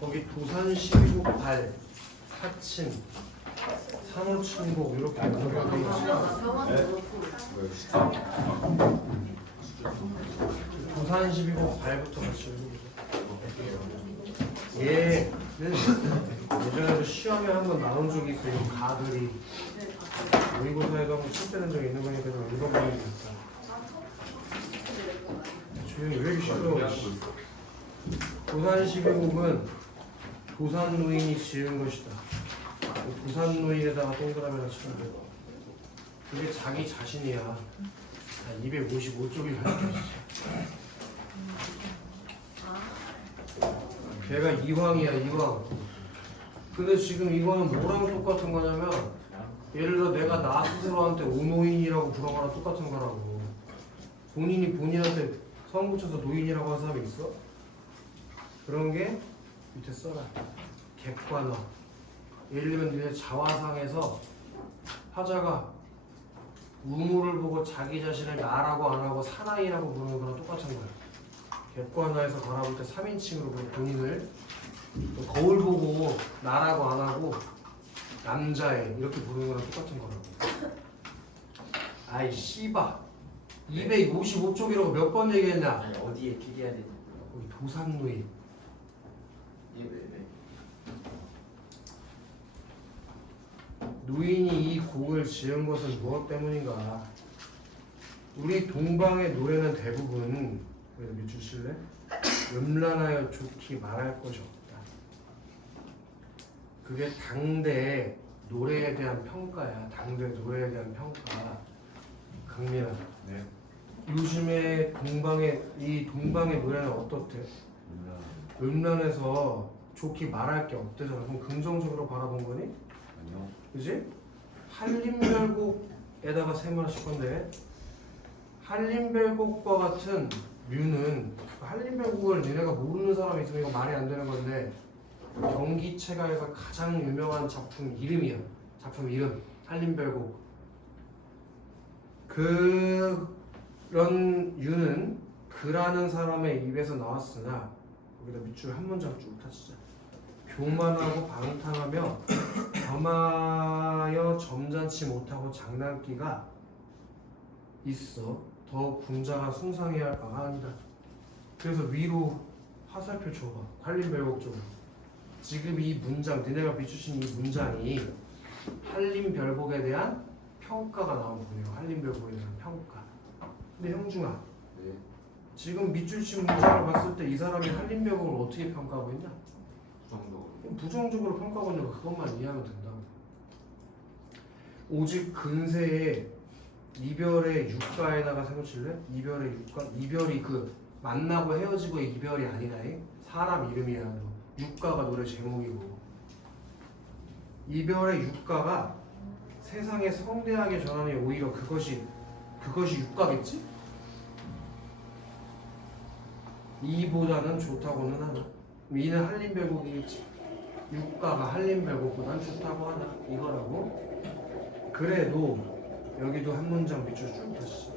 거기 도산 12곡 발, 사친, 산호춘곡 이렇게 들어가돼 있지. 도산 12곡 발부터 같이 읽어보자. 얘는 예전에도 시험에 한번 나온 적이 있고 이 가들이 모의고사에도 한번 출제된 적이 있는 거니까 좀 읽어보는 게 있다. 조용히 왜 이렇게 시끄러워. 도산 12곡은 도산 노인이 지은 것이다. 도산 노인에다가 동그라미 하나 치면 돼. 그게 자기 자신이야. 255쪽이 가르쳐. 걔가 이황이야, 이황. 근데 지금 이거는 뭐랑 똑같은 거냐면, 예를 들어 내가 나 스스로한테 오노인이라고 부른 거랑 똑같은 거라고. 본인이 본인한테 성 붙여서 노인이라고 한 사람이 있어? 그런 게 밑에 써라. 객관화. 예를 들면 니네 자화상에서 화자가 우물을 보고 자기 자신을 나라고 안 하고 사나이라고 부르는 거랑 똑같은 거야. 객관화에서 바라볼 때 3인칭으로 본인을, 거울 보고 나라고 안 하고 남자애 이렇게 부르는 거랑 똑같은 거라고. 아이 씨바 255쪽이라고 몇 번 얘기했냐. 아니 어디에 기대해야 되냐. 거기 도산노인. 왜? 노인이 이 곡을 지은 것은 무엇 때문인가? 우리 동방의 노래는 대부분, 그래서 밑줄 칠래? 음란하여 좋기 말할 것이 없다. 그게 당대 노래에 대한 평가야. 당대 노래에 대한 평가. 강민아. 네. 요즘에 이 동방의 노래는 어떻대? 음란해서 좋기 말할 게 없대잖아. 그럼 긍정적으로 바라본 거니? 아니요. 그지? 한림별곡에다가 세모하실 건데, 한림별곡과 같은 류는, 한림별곡을 니네가 모르는 사람이 있으면 이거 말이 안 되는 건데, 경기체가에서 가장 유명한 작품 이름이야. 작품 이름 한림별곡. 그런 유는 그라는 사람의 입에서 나왔으나, 여기다 밑줄 한 문장 쭉 다치자. 교만하고 방탕하며 겸하여 점잖지 못하고 장난기가 있어 더 군자가 숭상해야 할 바가 아니다. 그래서 위로 화살표 줘봐. 한림별곡 쪽으로. 지금 이 문장, 니네가 비추신 이 문장이 한림별곡에 대한 평가가 나온 거예요. 한림별곡에 대한 평가. 근데 형중아, 네. 지금 밑줄 친 문장을 봤을 때 이 사람이 한림별곡을 어떻게 평가하고 있냐? 정도. 부정적으로 평가하고 있는 거 그것만 이해하면 된다고. 오직 근세에 이별의 육가에다가 세워칠래? 이별의 육가? 이별이 그 만나고 헤어지고의 이별이 아니다. 사람 이름이야. 육가가 노래 제목이고. 이별의 육가가 세상에 성대하게 전하니 오히려 그것이 육가겠지? 이보다는 좋다고는 하나. 이는 한림별곡이겠지. 육가가 한림별곡보단 좋다고 하나. 이거라고. 그래도 여기도 한 문장 밑줄 쭉 다시.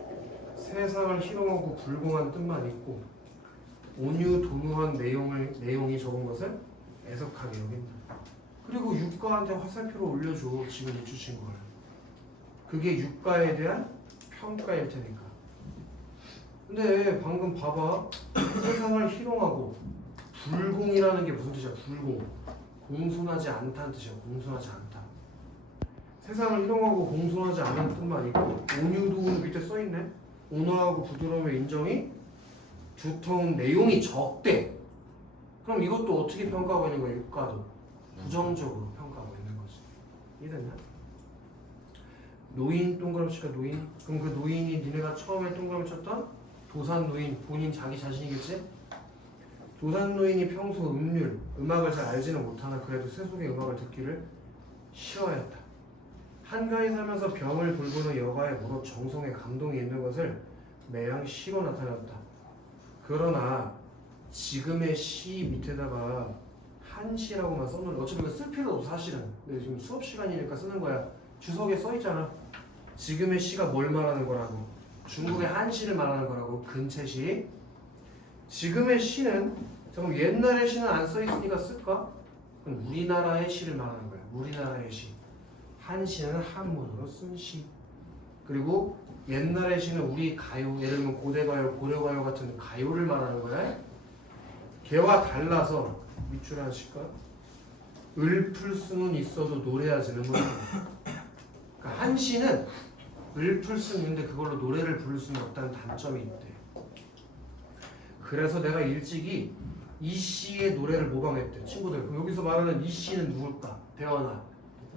세상을 희롱하고 불공한 뜻만 있고 온유도누한 내용이 적은 것을 애석하게 여긴다. 그리고 육가한테 화살표를 올려줘. 지금 밑주신 걸. 그게 육가에 대한 평가일 테니까. 근데 방금 봐봐. 세상을 희롱하고 불공이라는 게 무슨 뜻이야? 불공. 공손하지 않다는 뜻이야. 공손하지 않다. 세상을 희롱하고 공손하지 않은 뜻만 있고 온유도는 밑에 써있네. 온화하고 부드러움의 인정이 두터운 내용이 적대. 그럼 이것도 어떻게 평가하고 있는 거야? 육가도 부정적으로 평가하고 있는 거지. 이해됐나? 노인 동그라미 칠까? 노인? 그럼 그 노인이 니네가 처음에 동그라미 쳤던 도산 노인, 본인 자기 자신이겠지? 도산 노인이 평소 음악을 잘 알지는 못하나 그래도 세속의 음악을 듣기를 싫어했다. 한가히 살면서 병을 돌보는 여가에 무릇 정성에 감동이 있는 것을 매양 시로 나타냈다. 그러나 지금의 시 밑에다가 한시라고만 써놓은, 어차피 이거 쓸 필요도 없어 사실은. 근데 지금 수업 시간이니까 쓰는 거야. 주석에 써있잖아. 지금의 시가 뭘 말하는 거라고. 중국의 한시를 말하는 거라고. 근채시. 지금의 시는 잠깐 옛날의 시는 안 써있으니까 쓸까? 그럼 우리나라의 시를 말하는 거야. 우리나라의 시. 한시는 한문으로 쓴 시. 그리고 옛날의 시는 우리 가요, 예를 들면 고대가요, 고려가요 같은 가요를 말하는 거야. 걔와 달라서 밑줄 하나 칠까? 을풀 수는 있어도 노래하지는 못해. 그러니까 한시는 을풀 수는 있는데 그걸로 노래를 부를 수는 없다는 단점이 있대. 그래서 내가 일찍이 이 시의 노래를 모방했대. 친구들, 그럼 여기서 말하는 이 시는 누굴까? 대원아,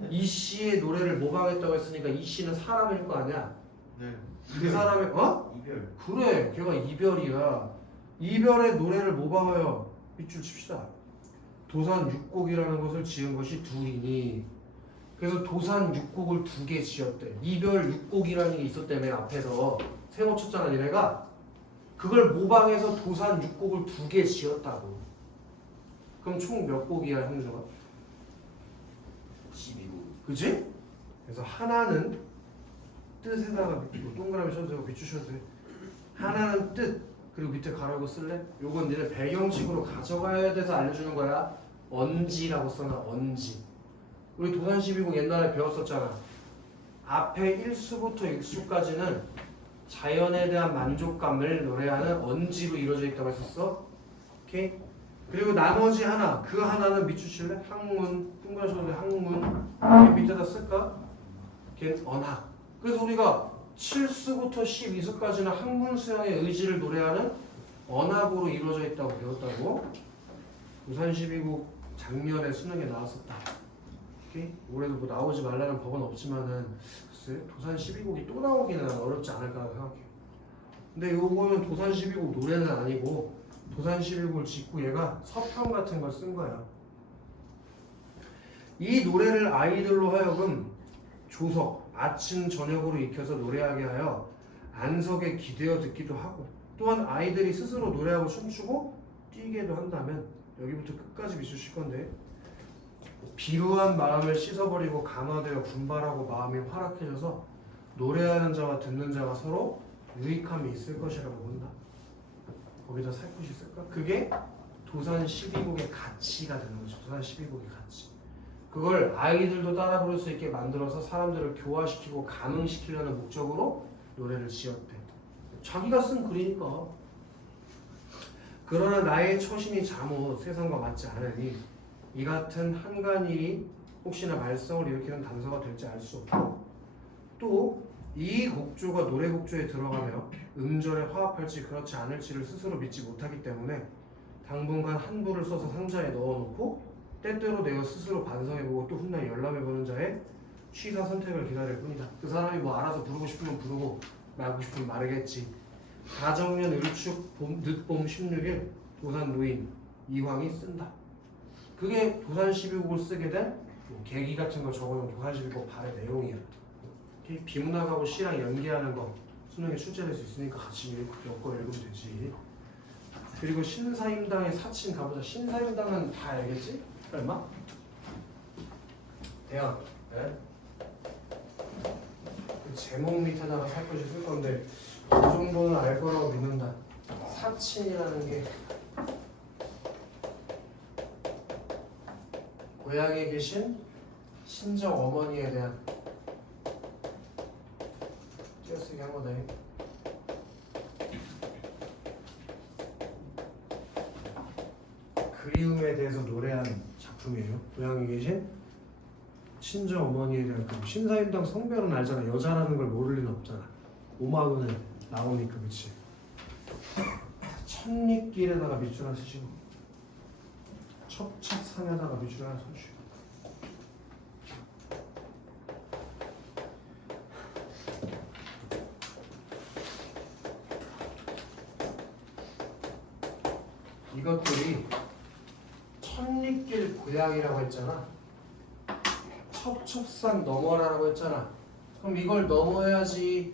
이 시의 노래를 모방했다고 했으니까 이 시는 사람일 거 아니야? 네. 그 사람의 이별. 그래, 걔가 이별이야. 이별의 노래를 모방하여 밑줄 칩시다. 도산 육곡이라는 것을 지은 것이 둘이니, 그래서 도산 육곡을 2개 지었대. 이별 육곡이라는 게 있었다며. 앞에서 세모 쳤잖아 니네가. 그걸 모방해서 도산 육곡을 2개 지었다고. 그럼 총 몇 곡이야 형제가? 12구. 그지? 그래서 하나는 뜻에다가 동그라미 쳐도 되고 비추셔도 돼. 하나는 뜻, 그리고 밑에 가로고 쓸래? 요건 니네 배경식으로 가져가야 돼서 알려주는 거야. 언지라고 써놔. 언지. 우리 도산12국 옛날에 배웠었잖아. 앞에 1수부터 6수까지는 자연에 대한 만족감을 노래하는 언지로 이루어져 있다고 했었어. 오케이? 그리고 나머지 하나, 그 하나는 밑줄 칠래? 학문, 동그라미 쳐도 돼. 학문. 걔 밑에다 쓸까? 걔 언학. 그래서 우리가 7수부터 12수까지는 학문 수양의 의지를 노래하는 언학으로 이루어져 있다고 배웠다고. 도산12국 작년에 수능에 나왔었다. 오케이? 올해도 뭐 나오지 말라는 법은 없지만은 글쎄 도산12국이 또 나오기는 어렵지 않을까 생각해. 근데 요거는 도산12국 노래는 아니고 도산12국을 짓고 얘가 서평 같은 걸 쓴 거야. 이 노래를 아이들로 하여금 조석, 아침, 저녁으로 익혀서 노래하게 하여 안석에 기대어 듣기도 하고, 또한 아이들이 스스로 노래하고 춤추고 뛰게도 한다면, 여기부터 끝까지 미주실 건데, 비루한 마음을 씻어버리고 감화되어 분발하고 마음이 활락해져서 노래하는 자와 듣는 자가 서로 유익함이 있을 것이라고 본다. 거기다 살포시 쓸까? 그게 도산 12곡의 가치가 되는 거죠. 도산 12곡의 가치. 그걸 아이들도 따라 부를 수 있게 만들어서 사람들을 교화시키고 감흥시키려는 목적으로 노래를 지었대. 자기가 쓴 글이니까. 그러나 나의 처신이 잘못 세상과 맞지 않으니 이 같은 한간일이 혹시나 말썽을 일으키는 단서가 될지 알 수 없고, 또 이 곡조가 노래 곡조에 들어가며 음절에 화합할지 그렇지 않을지를 스스로 믿지 못하기 때문에 당분간 한 부를 써서 상자에 넣어놓고 때때로 내가 스스로 반성해보고 또 훗날 열람해보는 자의 취사 선택을 기다릴 뿐이다. 그 사람이 뭐 알아서 부르고 싶으면 부르고 말고 싶으면 말하겠지. 다정년 을축 늦봄 16일 도산 노인 이황이 쓴다. 그게 도산 12곡을 쓰게 된 계기 같은 거 적어놓은 도산 12곡 발의 내용이야. 비문학하고 시랑 연계하는 거 수능에 출제될 수 있으니까 같이 엮어 읽으면 되지. 그리고 신사임당의 사친 가보자. 신사임당은 다 알겠지? 설마? 대학. 네? 그 제목 밑에다가 살것이 쓸 건데 그 정도는 알 거라고 믿는다. 사친이라는 게 고향에 계신 친정 어머니에 대한 띄어쓰기 한 거네. 그리움에 대해서 노래한 작품이에요. 고향에 계신 친정 어머니에 대한 그 신사임당 성별은 알잖아. 여자라는 걸 모를 리는 없잖아. 오마우는 나오니까. 그치? 천리길에다가 밑줄 하나 쓰시고 첩첩산에다가 밑줄 하나 써주시고 이것들이 천리길 고향이라고 했잖아. 첩첩산 넘어라라고 했잖아. 그럼 이걸 넘어야지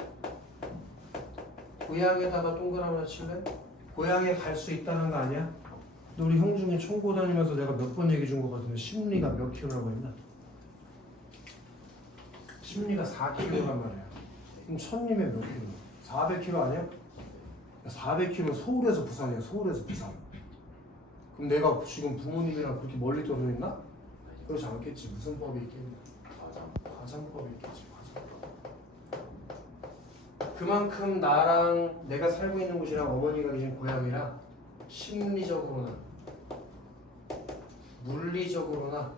고향에다가 동그라미 하나 칠래? 고향에 갈 수 있다는 거 아니야? 너 우리 형 중에 총고 다니면서 내가 몇 번 얘기 준 거 같은데 심리가 몇 킬로라고 했나? 심리가 4킬로란 말이야. 그럼 천님의 몇 킬로? 400km 아니야? 400km 서울에서 부산이야. 서울에서 부산. 그럼 내가 지금 부모님이랑 그렇게 멀리 떨어져 있나? 그렇지 않겠지. 무슨 법이 있겠냐? 과장법이 있겠지. 과장법. 그만큼 나랑 내가 살고 있는 곳이랑 어머니가 계신 고향이랑 심리적으로나 물리적으로나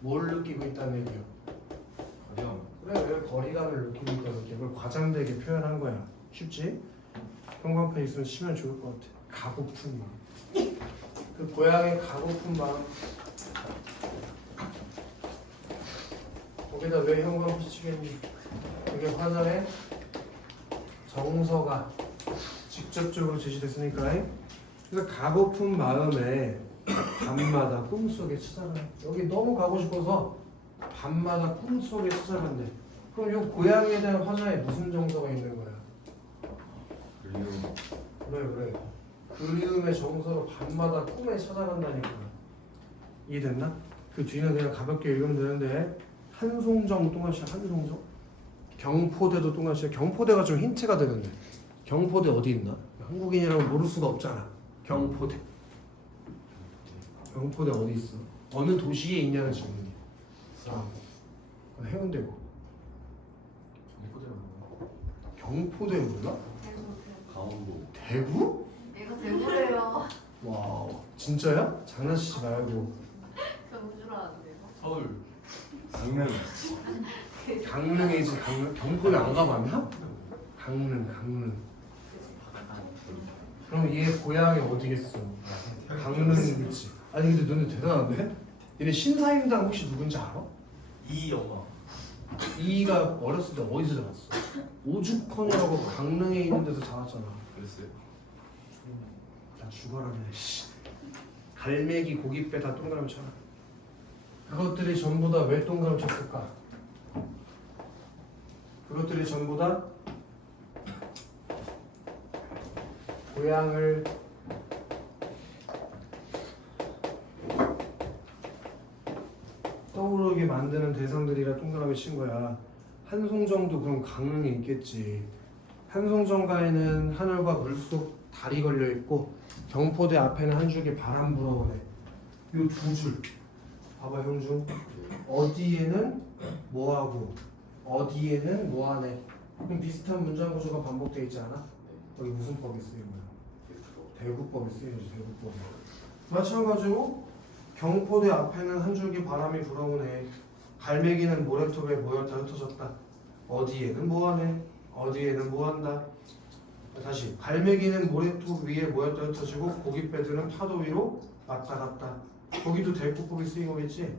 뭘 느끼고 있다는 얘기야? 가령 그래, 거리감을 느끼고 있다는 얘기야. 그걸 과장되게 표현한 거야. 쉽지? 형광펜 있으면 치면 좋을 것 같아. 가고픈 마음. 그 고향의 가고픈 마음. 거기다 왜 형광펜 치겠니? 그게 화자의 정서가 직접적으로 제시됐으니까. 그래서 가고픈 마음에 밤마다 꿈속에 찾아가. 여기 너무 가고 싶어서 밤마다 꿈속에 찾아간대. 그럼 이 고향에 대한 화자에 무슨 정서가 있는 거야? 그리고 그래. 그리움의 정서로 밤마다 꿈에 찾아간다니까. 이해됐나? 그 뒤는 그냥 가볍게 읽으면 되는데 한송정 동아시아 한송정? 경포대도 동아시아. 경포대가 좀 힌트가 되는데 경포대 어디 있나? 한국인이라면 모를 수가 없잖아. 경포대. 경포대 어디 있어? 어느 도시에 있냐는 질문이야. 해운대고. 경포대 몰라? 강원도 대구? 얘가 대구래요. 와우. 진짜야? 장난치지 말고. 경주를 아는데요. 서울 강릉 강릉이지. 강릉. 경포대 안 가봤나? 강릉. 그럼 얘 고향이 어디겠어? 강릉이겠지. 아니 근데 너네 대단한데? 얘네 신사임당 혹시 누군지 알아? 이 영화. 이가 어렸을 때 어디서 자랐어? 오죽헌이라고 강릉에 있는 데서 자랐잖아. 그랬어요? 다 죽어라 그냥. 씨. 갈매기 고깃배 다 동그라미 쳐라. 그것들이 전부 다 왜 동그라미 쳤을까? 그것들이 전부 다 고향을 떠오르게 만드는 대상들이라 동그라미 친 거야. 한송정도 그럼 강릉에 있겠지. 한송정가에는 하늘과 물속 달이 걸려 있고 경포대 앞에는 한 줄기 바람 불어오네. 요 두 줄. 봐봐 형중. 어디에는 뭐하고 어디에는 뭐하네. 그럼 비슷한 문장 구조가 반복되어 있지 않아? 여기 무슨 법이 쓰인 거야? 대구법이 쓰여야지. 대구법이. 마찬가지로 경포대 앞에는 한 줄기 바람이 불어오네. 갈매기는 모래톱에 모였다 흩어졌다. 어디에는 뭐하네. 어디에는 뭐한다. 다시 갈매기는 모래톱 위에 모였다 흩어지고 고깃배들은 파도 위로 왔다 갔다. 거기도 대구법이 쓰인 거겠지?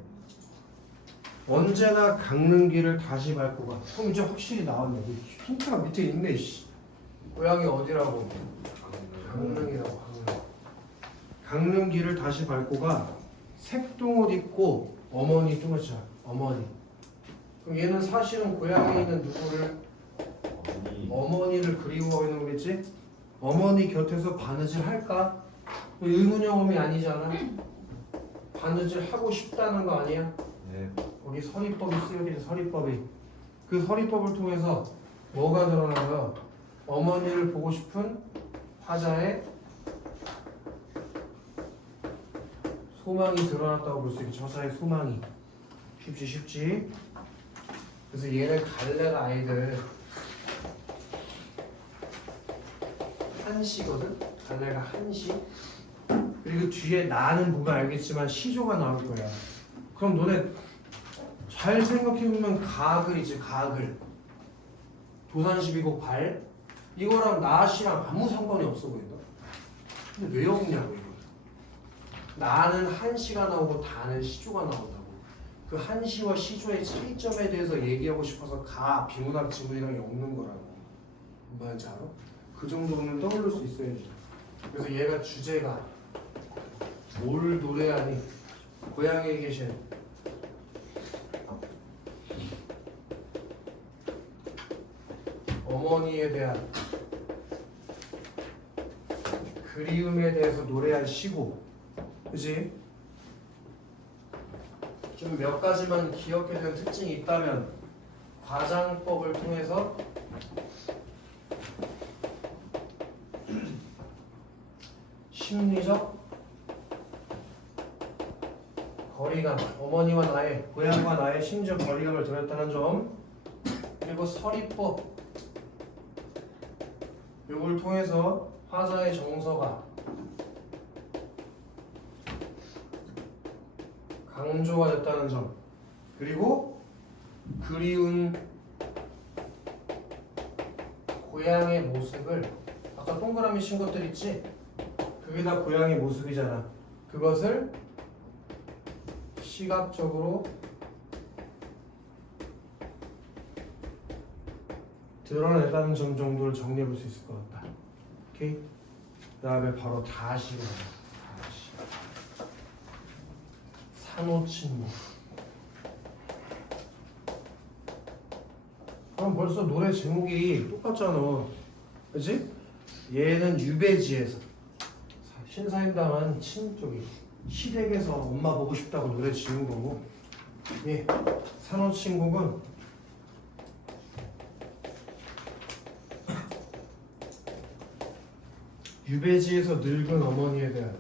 언제나 강릉길을 다시 밟고 가. 그럼 이제 확실히 나왔네. 힌트가 밑에 있네. 씨. 고향이 어디라고? 강릉이라고. 강릉길을 다시 밟고 가. 색동옷 입고 어머니 뚱어차. 어머니. 그럼 얘는 사실은 고향에 있는 누구를? 어머니를 그리워하고 있는 거겠지? 어머니 곁에서 바느질 할까? 의문형음이 아니잖아. 바느질 하고 싶다는 거 아니야? 네. 거기 서리법이 쓰여있는 서리법이. 그 서리법을 통해서 뭐가 드러나요? 어머니를 보고 싶은 화자의 소망이 드러났다고 볼 수 있겠죠. 저자의 소망이. 쉽지. 그래서 얘는 갈래가 아이들 한시거든. 갈래가 한시. 그리고 뒤에 나는 보면 알겠지만 시조가 나올 거야. 그럼 너네 잘 생각해보면 가글이지. 가글. 도산시비고 발. 이거랑 나시랑 아무 상관이 없어 보인다. 근데 왜 없냐고 이거. 나는 한시가 나오고 다는 시조가 나온다고. 그 한시와 시조의 차이점에 대해서 얘기하고 싶어서 가 비문학 지문이랑이 없는 거라고. 뭔 말인지 알아? 그 정도는 떠올릴 수 있어야지. 그래서 얘가 주제가 뭘 노래하니? 고향에 계신 어머니에 대한 그리움에 대해서 노래한 시고, 그지? 좀 몇 가지만 기억해야 되는 특징이 있다면 과장법을 통해서 심리적 거리감, 어머니와 나의, 고향과 나의 심리적 거리감을 드렸다는 점, 그리고 서리법, 요걸 통해서 화자의 정서가 강조가 됐다는 점, 그리고 그리운 고향의 모습을, 아까 동그라미 친 것들 있지? 그게 다 고향의 모습이잖아. 그것을 시각적으로 드러냈다는 점 정도를 정리해 볼 수 있을 것 같다. 오케이? 그 다음에 바로 다시로 가자. 다시. 산호친모. 그럼 벌써 노래 제목이 똑같잖아. 그치? 얘는 유배지에서, 신사임당은 친 쪽이 시댁에서 엄마 보고 싶다고 노래 지은 거고, 예, 산호친곡은 유배지에서 늙은 어머니에 대한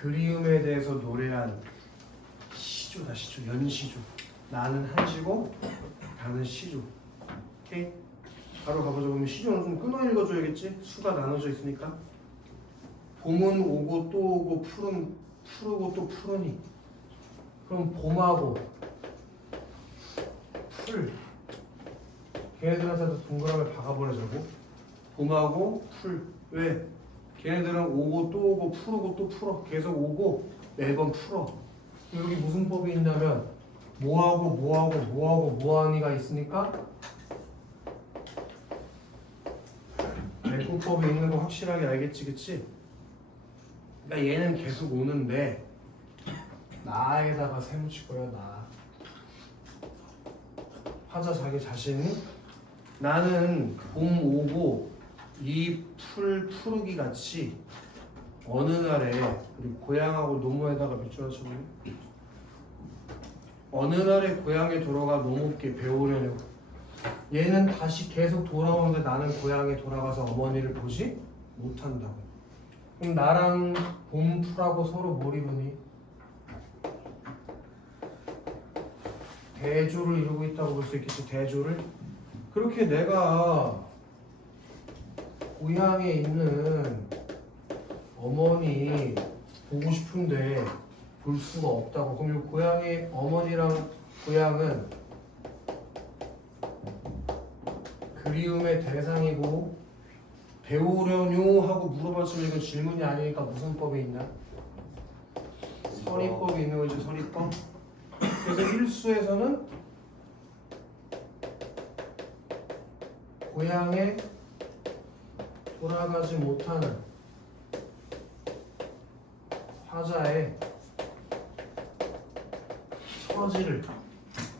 그리움에 대해서 노래한 시조다. 시조, 연시조. 나는 한시고 나는 시조. 오케이? 바로 가보자. 그러면 시조는 좀 끊어 읽어줘야겠지? 수가 나눠져 있으니까. 봄은 오고 또 오고 푸르고 또 푸르니. 그럼 봄하고 풀, 걔네들한테도 동그라미 박아버리자고. 봄하고 풀. 왜? 걔네들은 오고 또 오고 푸르고 또 풀어. 계속 오고 매번 풀어. 여기 무슨 법이 있냐면 뭐하고 뭐하고 뭐하고 뭐하니가 있으니까 맥구법이 있는 거 확실하게 알겠지, 그치? 그러니까 얘는 계속 오는데 나에다가 세무칠 거야. 나 화자 자기 자신이 나는 봄 오고 이 풀 푸르기 같이 어느 날에, 우리 고향하고 노무에다가 밑줄 쳐보면 어느 날에 고향에 돌아가 노무께 배우려고. 얘는 다시 계속 돌아오는데 나는 고향에 돌아가서 어머니를 보지 못한다고. 그럼 나랑 봄풀하고 서로 뭘 이루니? 대조를 이루고 있다고 볼 수 있겠지. 대조를. 그렇게 내가 고향에 있는 어머니 보고 싶은데 볼 수가 없다고. 그럼 이 고향의 어머니랑 고향은 그리움의 대상이고 배우려뇨 하고 물어봤지만 이건 질문이 아니니까 무슨 법이 있나? 서리법이 있는 거지. 서리법. 그래서 일수에서는 고향에 돌아가지 못하는 화자의 처지를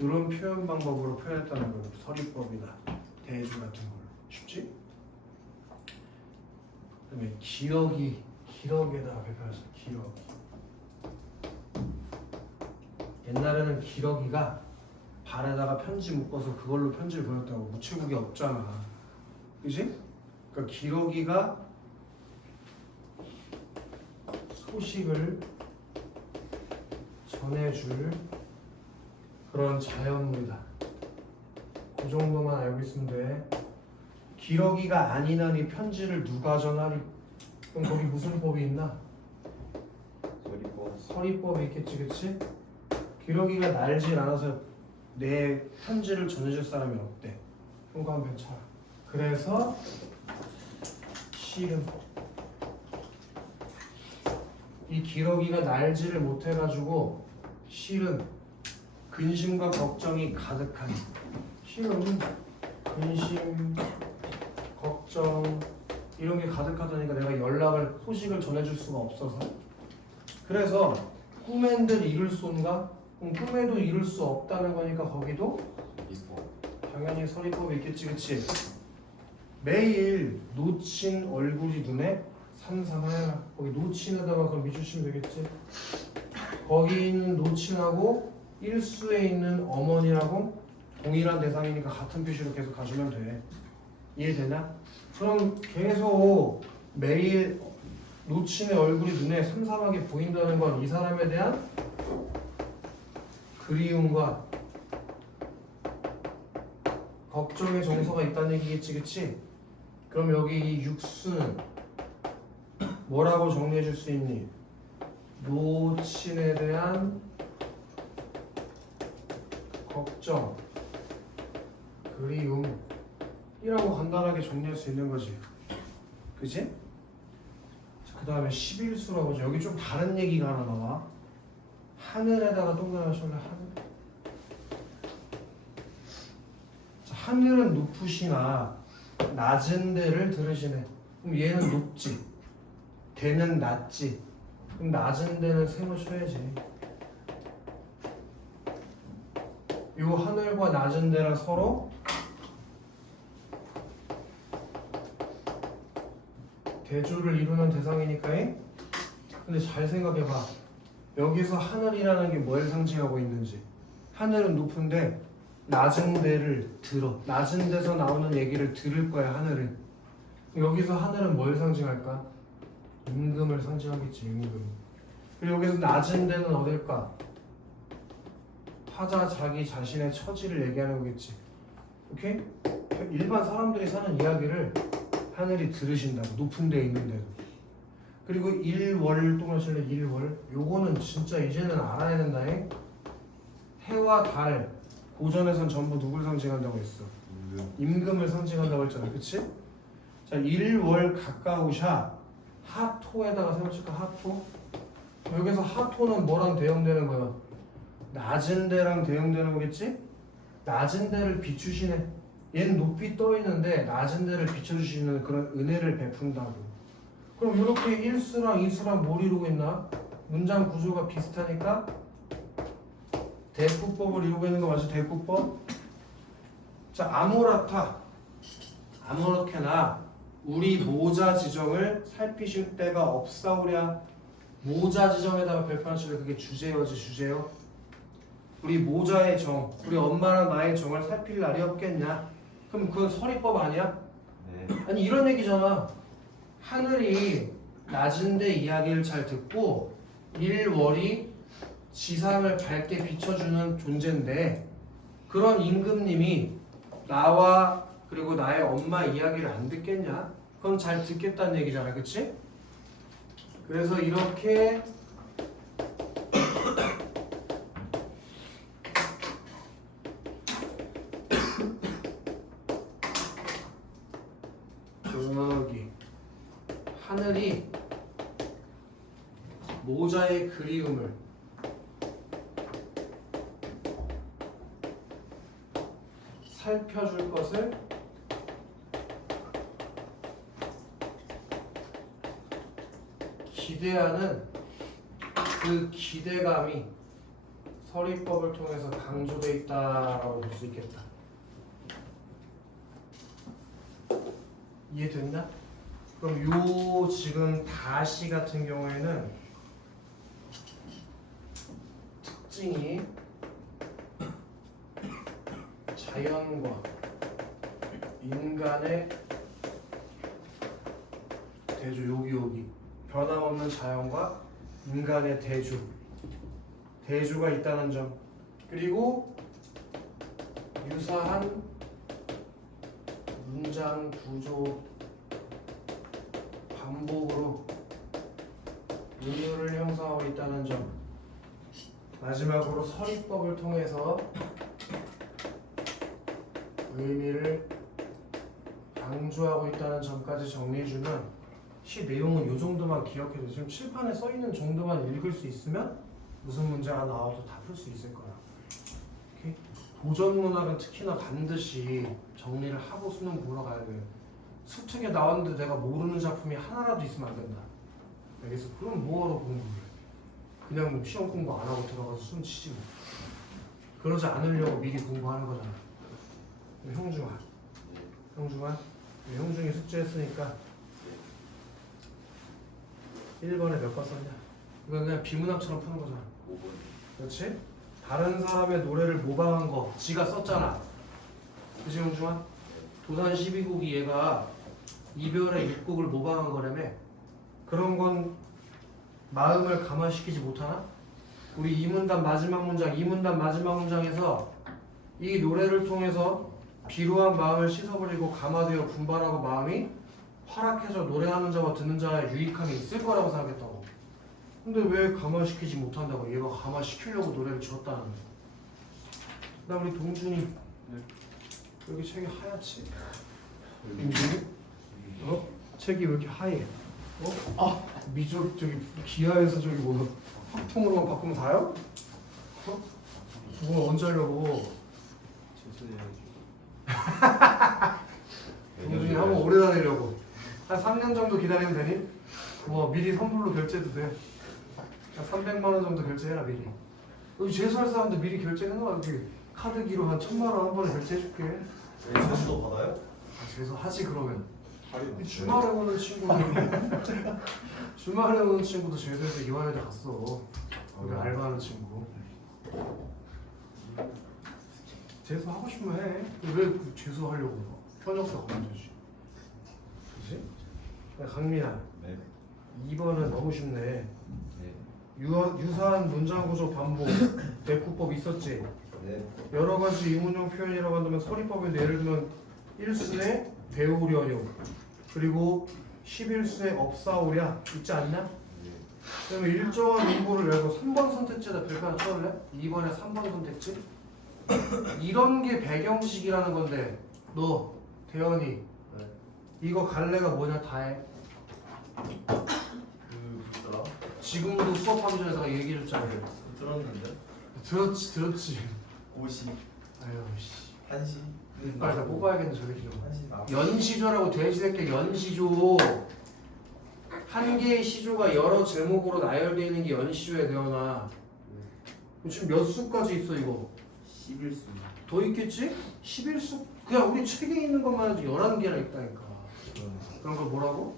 이런 표현 방법으로 표현했다는 거예요. 서리법이나 대조 같은 걸로. 쉽지? 그다음에 기러기에다가 배표하자. 기러기. 옛날에는 기러기가 발에다가 편지 묶어서 그걸로 편지를 보냈다고. 우체국이 없잖아. 그지? 그러니까 기러기가 소식을 전해줄 그런 자연물이다. 그 정도만 알고 있으면 돼. 기러기가 아니나니 편지를 누가 전하리? 그럼 거기 무슨 법이 있나? 소리법. 서리법이 있겠지, 그치? 기러기가 날질 않아서 내 편지를 전해줄 사람이 없대. 그럼 그건 괜찮아. 그래서 시름. 이 기러기가 날지를 못해가지고 시름, 근심과 걱정이 가득한. 시름, 근심, 걱정 이런 게 가득하다니까 내가 소식을 전해줄 수가 없어서. 그래서 꿈엔들 이룰 수인가? 그럼 꿈에도 이룰 수 없다는 거니까 거기도 당연히 서리법이 있겠지, 그치? 매일 놓친 얼굴이 눈에 산산하여라. 거기 놓친에다가 그럼 미주시면 되겠지? 거기 있는 놓친하고 일수에 있는 어머니라고 동일한 대상이니까 같은 표시로 계속 가주면 돼. 이해되나? 그럼 계속 매일 놓친의 얼굴이 눈에 삼삼하게 보인다는 건 이 사람에 대한 그리움과 걱정의 정서가 있다는 얘기겠지, 그치? 그럼 여기 이 육수는 뭐라고 정리해 줄 수 있니? 놓친에 대한 걱정, 그리움이라고 간단하게 정리할 수 있는 거지. 그치? 그 다음에 11수라고 하죠. 여기 좀 다른 얘기가 하나 나와. 하늘에다가 동그라미 쳐볼래? 하늘. 자, 하늘은 높으시나 낮은 데를 들으시네. 그럼 얘는 높지, 대는 낮지. 그럼 낮은 데는 세로 쳐야지. 요 하늘과 낮은 데랑 서로 대조를 이루는 대상이니까. 근데 잘 생각해봐. 여기서 하늘이라는 게 뭘 상징하고 있는지. 하늘은 높은데 낮은 데를 들어. 낮은 데서 나오는 얘기를 들을 거야, 하늘은. 여기서 하늘은 뭘 상징할까? 임금을 상징하겠지, 임금. 그리고 여기서 낮은 데는 어딜까? 타자 자기 자신의 처지를 얘기하는 거겠지. 오케이? 일반 사람들이 사는 이야기를 하늘이 들으신다고, 높은 데 있는데도. 그리고 일월 동그라실래? 일월. 요거는 진짜 이제는 알아야 된다잉. 해와 달 고전에선 전부 누굴 상징한다고 했어? 임금을 상징한다고 했잖아, 그치? 자, 일월 가까우샤. 하토에다가 세워칠까? 하토. 여기서 하토는 뭐랑 대응되는 거야? 낮은 데랑 대응되는 거겠지? 낮은 데를 비추시네. 얘는 높이 떠 있는데 낮은 데를 비춰주시는 그런 은혜를 베푼다고. 그럼 이렇게 1수랑 2수랑 뭘 이루고 있나? 문장 구조가 비슷하니까 대꾸법을 이루고 있는 거 맞죠? 대꾸법. 자, 아무렇게나 우리 모자 지정을 살피실 데가 없사오랴. 모자 지정에다가 별표하시면 그게 주제어지, 주제어. 우리 모자의 정, 우리 엄마랑 나의 정을 살필 날이 없겠냐? 그럼 그건 서리법 아니야? 네. 아니 이런 얘기잖아. 하늘이 낮은데 이야기를 잘 듣고 일월이 지상을 밝게 비춰주는 존재인데 그런 임금님이 나와 그리고 나의 엄마 이야기를 안 듣겠냐? 그럼 잘 듣겠다는 얘기잖아, 그치? 그래서 이렇게 여기 하늘이 모자의 그리움을 살펴줄 것을 기대하는 그 기대감이 서리법을 통해서 강조되어 있다라고 볼 수 있겠다. 이해됐나? 그럼 요 지금 다시 같은 경우에는 특징이 자연과 인간의 대조. 여기 변함없는 자연과 인간의 대조가 있다는 점. 그리고 유사한 문장 구조 반복으로 의미를 형성하고 있다는 점. 마지막으로 서리법을 통해서 의미를 강조하고 있다는 점까지 정리해주면 시 내용은 이 정도만 기억해도 지금 칠판에 써있는 정도만 읽을 수 있으면 무슨 문제가 나와도 다 풀 수 있을 거야. 오케이? 고전 문학은 특히나 반드시 정리를 하고 수능 보러 가야 돼. 수특에 나왔는데 내가 모르는 작품이 하나라도 있으면 안 된다. 알겠어? 그럼 뭐하러 공부를 해? 그냥 뭐 시험 공부 안 하고 들어가서 숨 치지 뭐. 그러지 않으려고 미리 공부하는 거잖아. 형중아, 형중이 숙제했으니까 1번에 몇 번 썼냐? 이건 그냥 비문학처럼 푸는 거잖아. 5번. 그렇지? 다른 사람의 노래를 모방한 거 지가 썼잖아. 그지 용중아? 도산 12곡이 얘가 이별의 6곡을 모방한 거라며. 그런 건 마음을 감화시키지 못하나? 우리 이 문단 마지막 문장, 이 문단 마지막 문장에서 이 노래를 통해서 비루한 마음을 씻어버리고 감화되어 분발하고 마음이 활락해져 노래하는 자와 듣는 자의 유익함이 있을 거라고 생각했다고. 근데 왜 감화시키지 못한다고? 얘가 감화시키려고 노래를 지었다는 거야. 그다음 우리 동준이 여기 책이 하얗지? 동준이? 어? 책이 왜 이렇게 하얘? 어? 미적 저기 기아에서 저기 뭐 확통으로만 바꾸면 다요? 어? 그거 언제 하려고? 동준이 한번 오래 다니려고 한 3년 정도 기다리면 되니? 뭐 미리 선불로 결제도 돼. 한 300만 원 정도 결제해라 미리. 여기 재수할 사람들 미리 결제해놔. 여기 카드기로 한 1000만 원 한 번에 결제해줄게. 재수도 받아요? 아, 재수하지 그러면. 할인 주말에 오는 친구들 주말에 오는 친구도 재수해서 이화여대 갔어. 우리 알바하는 친구. 재수하고 싶으면 해. 왜 재수하려고 현역사 가면 되지. 그치? 강민아 네. 2번은 너무 쉽네. 네. 유사한 문장 구조 반복 대꾸법 있었지. 네. 여러 가지 의문형 표현이라고 한다면 서리법인데 예를 들면 1순에 배우려뇨 그리고 11수에 없사오랴 있지 않냐? 그러면 일정한 문구를 내고 3번 선택지에다 별표 하나 쳐볼래? 2번에 3번 선택지? 이런 게 배경식이라는 건데 너 대현이 이거 갈래가 뭐냐 다 해. 뭐더라? 지금도 수업하기 전에 내가 얘기해줬잖아. 들었는데? 들었지. 고시 아유 씨. 한시 빨리 다 뽑아야겠네 저게 지금. 한시 나 연시조라고 돼지 새끼 연시조. 한 개의 시조가 여러 제목으로 나열되어 있는 게 연시조에 되어나. 지금 몇 수까지 있어 이거? 11수 더 있겠지? 11수 그냥 우리 책에 있는 것만 해도 11개나 있다니까. 그런 걸 뭐라고?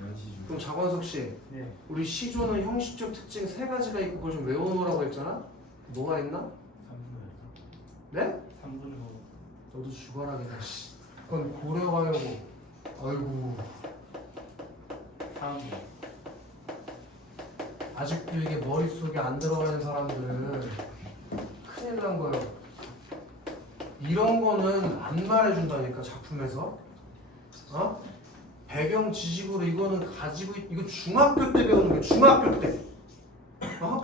연시 그럼 장원석 씨 네. 우리 시조는 형식적 특징 3가지가 있고 그걸 좀 외워놓으라고 했잖아? 뭐가 있나? 3분의 네? 3분의 너도 죽어라 그냥 씨. 그건 고려가려고. 아이고 3 아직도 이게 머릿속에 안 들어가는 사람들은 큰일 난 거예요. 이런 거는 안 말해준다니까 작품에서. 어? 배경 지식으로 이거는 가지고 이거 중학교 때 배우는 거야. 중학교 때. 어?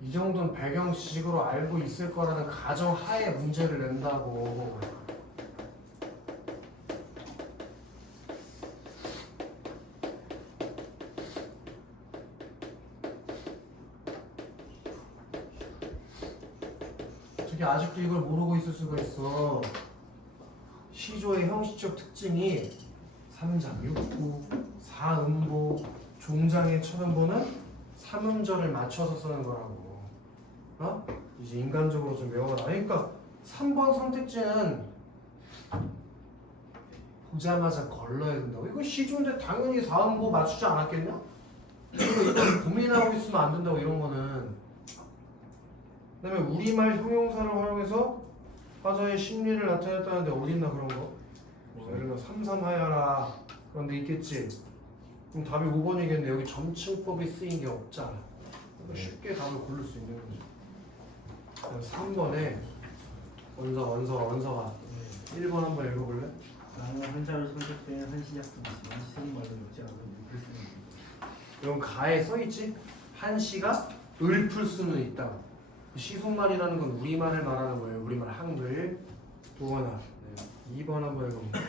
이 정도는 배경 지식으로 알고 있을 거라는 가정 하에 문제를 낸다고. 어떻게 아직도 이걸 모르고 있을 수가 있어. 시조의 형식적 특징이 3장, 6구, 4음보, 종장의 첫 음보는 3음절을 맞춰서 쓰는 거라고. 어? 이제 인간적으로 좀 외워라. 그러니까 3번 선택지는 보자마자 걸러야 된다고. 이거 시조인데 당연히 4음보 맞추지 않았겠냐? 그러니까 이건 고민하고 있으면 안 된다고 이런 거는. 그 다음에 우리말 형용사를 활용해서 화자의 심리를 나타냈다는데 어딨나 그런 거? 예를 들어 삼삼하야라 그런 데 있겠지? 그럼 답이 5번이겠네. 여기 점층법이 쓰인 게 없잖아. 쉽게 답을 고를 수 있는 거지. 3번에 원서가 1번 한번 읽어볼래? 나는 한자를 선택된 한시작품이지만 시생말로 읽지 않은 물풀 이건 가에 써있지? 한시가 을 풀 수는 있다. 시속말이라는 건 우리말을 말하는 거예요. 우리말 한글. 도원아 2번 한번 읽어볼래?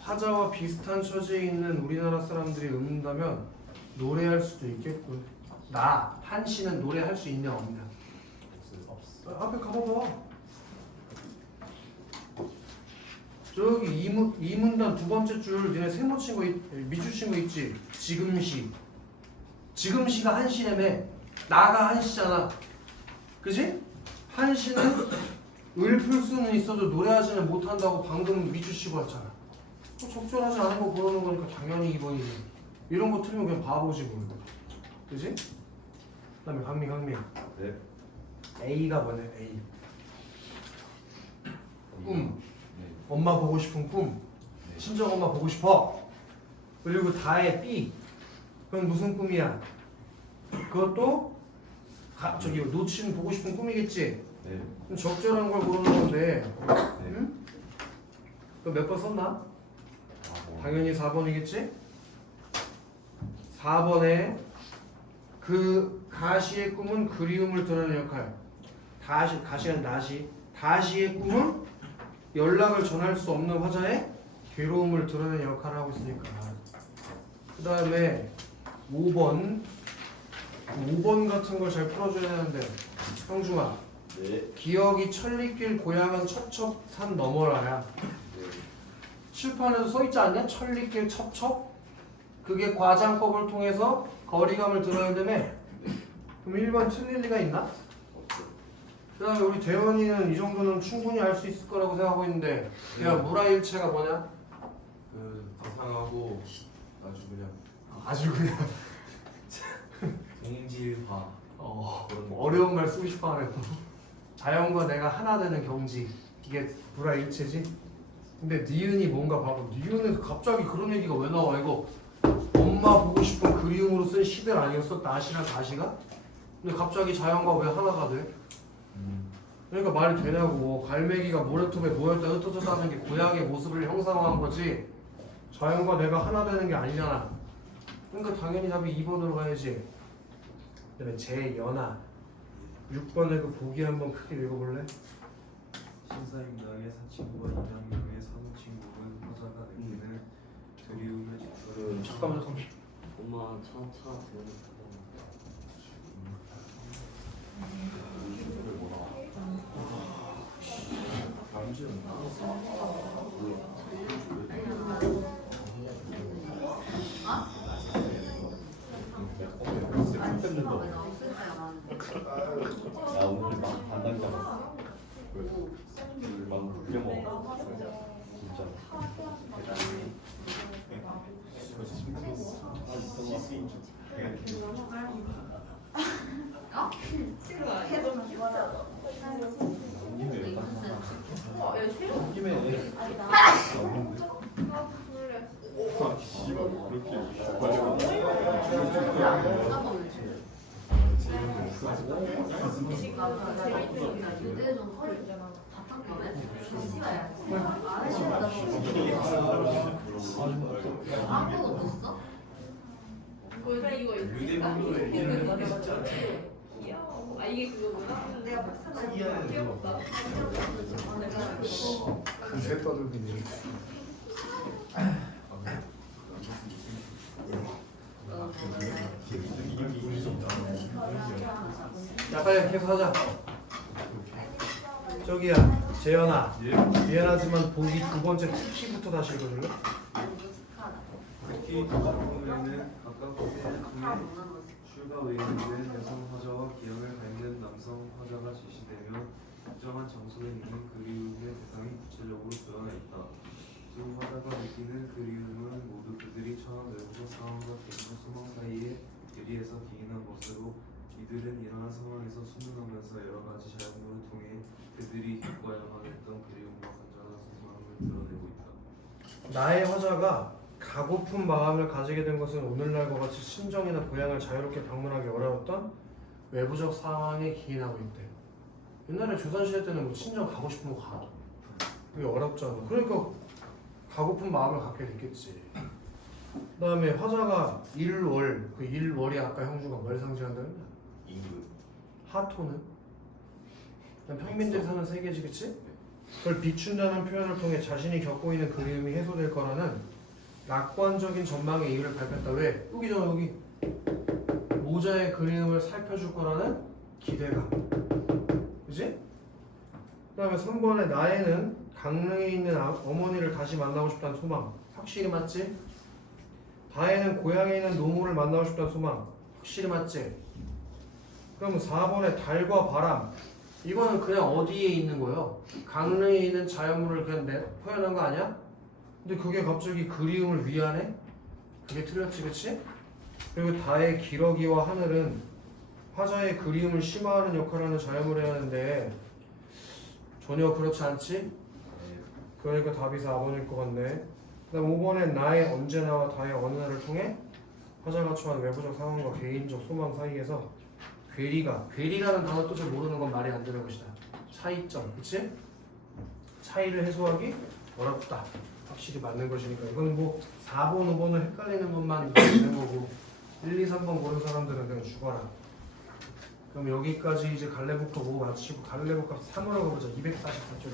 화자와 비슷한 처지에 있는 우리나라 사람들이 읊는다면 노래할 수도 있겠군. 나 한시는 노래할 수 있냐 없냐? 없어. 앞에 가봐봐. 저기 이 문단 두 번째 줄 니네 세모 친 거 밑줄 친 거 있지? 지금시가 한시라며. 나가 한시잖아. 그지? 한시는 을 풀 수는 있어도 노래하지는 못한다고 방금 밑줄 치고 왔잖아. 적절하지 않은 거 고르는 거니까 당연히 2번이지. 이런 거 틀리면 그냥 바보지 뭐. 그지? 그다음에 강민 네. A가 뭐냐 A 꿈 네. 엄마 보고 싶은 꿈 네. 친정 엄마 보고 싶어. 그리고 다의 B 그건 무슨 꿈이야? 그것도 저기 놓친 보고 싶은 꿈이겠지. 네. 그럼 적절한 걸 고르는 건데 네. 응? 그몇 번 썼나? 아, 뭐. 당연히 4번이겠지? 4번에 그 가시의 꿈은 그리움을 드러내는 역할. 가시는 다시의 꿈은 연락을 전할 수 없는 화자의 괴로움을 드러내는 역할을 하고 있으니까. 그 다음에 5번 같은 걸 잘 풀어줘야 되는데 형중아 네. 기억이 천리길 고향은 첩첩산 넘어라야. 네. 칠판에도 써있지 않냐? 천리길 첩첩. 그게 과장법을 통해서 거리감을 드러낸다며. 그럼 1번 틀릴 리가 있나? 없어요. 그 다음에 우리 대원이는 이 정도는 충분히 알 수 있을 거라고 생각하고 있는데 야 무라일체가 뭐냐? 그 가상하고 아주 그냥 아주 그냥 동질화 어려운 말 쓰고 싶어 하네. 자연과 내가 하나 되는 경지. 이게 무라일체지? 근데 니은이 뭔가 봐봐. 니은에서 갑자기 그런 얘기가 왜 나와? 이거 엄마 보고 싶은 그리움으로 쓴 시들 아니었어? 나시랑 다시가? 근데 갑자기 자연과 왜 하나가 돼? 그러니까 말이 되냐고. 갈매기가 모래톱에 모였다 흩어져서 하는 게 고양이의 모습을 형상화한 거지 자연과 내가 하나 되는 게 아니잖아. 그러니까 당연히 답이 2번으로 가야지. 그 다음에 재연아 6번에 그 보기 한번 크게 읽어볼래? 신사임당의 사친구와 이남용의 사무친구는 화자가 느끼는 그리움을 직설하는 잠깐만 엄마 차 들어오니까 다음 주였나? 나 오늘 막 반달 잡았어. 막 굴려 먹어. 진짜. 김에 아 이게 그거구나. 내가 박사가 귀엽다. 그새 떠들기니. 야 빨리 계속 하자. 저기야 재현아 미안하지만 보기 두 번째 특기부터 다시 읽어줄래? 특히 보면은 각각 호텔을 통해 출가 외인된 여성 화자와 기억을 갖는 남성 화자가 제시되며 특정한 장소에 있는 그리움의 대상이 구체적으로 드러나 있다. 두 화자가 느끼는 그리움은 모두 그들이 처한 외부적 상황과 개인적 소망 사이에 괴리해서 기인한 것으로 이들은 일어난 상황에서 순응하면서 여러 가지 자연물을 통해 그들이 겪어야만 했던 그리움과 간절한 소망을 드러내고 있다. 나의 화자가 가고픈 마음을 가지게 된 것은 오늘날과 같이 친정이나 고향을 자유롭게 방문하기 어려웠던 외부적 상황에 기인하고 있대. 옛날에 조선시대 때는 뭐 친정 가고 싶으면 가. 그게 어렵잖아. 그러니까 가고픈 마음을 갖게 됐겠지. 그 다음에 화자가 일월, 그 일월이 아까 형주가 뭘 상징한다는 거야? 임금. 하토는? 그냥 평민들이 사는 세계지, 그치? 그걸 비춘다는 표현을 통해 자신이 겪고 있는 그리움이 해소될 거라는 낙관적인 전망의 이유를 밝혔다. 왜? 여기잖아, 여기. 모자의 그리움을 살펴줄 거라는 기대감. 그치? 그 다음에 3번에 나에는 강릉에 있는 어머니를 다시 만나고 싶다는 소망. 확실히 맞지? 다에는 고향에 있는 노모를 만나고 싶다는 소망. 확실히 맞지? 그럼 4번에 달과 바람. 이거는 그냥 어디에 있는 거예요? 강릉에 있는 자연물을 그냥 표현한 거 아니야? 근데 그게 갑자기 그리움을 위하네? 그게 틀렸지, 그치? 그리고 다의 기러기와 하늘은 화자의 그리움을 심화하는 역할을 하는 자연물에 하는데 전혀 그렇지 않지? 네. 그러니까 답이 4번일 것 같네. 그 다음 5번엔 나의 언제나와 다의 어느 날을 통해 화자가 처한 외부적 상황과 개인적 소망 사이에서 괴리라는 단어 뜻을 모르는 건 말이 안 되는 것이다. 차이점, 그치? 차이를 해소하기 어렵다. 확실히 맞는 것이니까 이건 뭐 4번, 5번을 헷갈리는 것만 되는 거고 1, 2, 3번 고른 사람들은 그냥 죽어라. 그럼 여기까지 이제 갈래복합 5 마치고 갈래복합 3으로 가보자. 244쪽에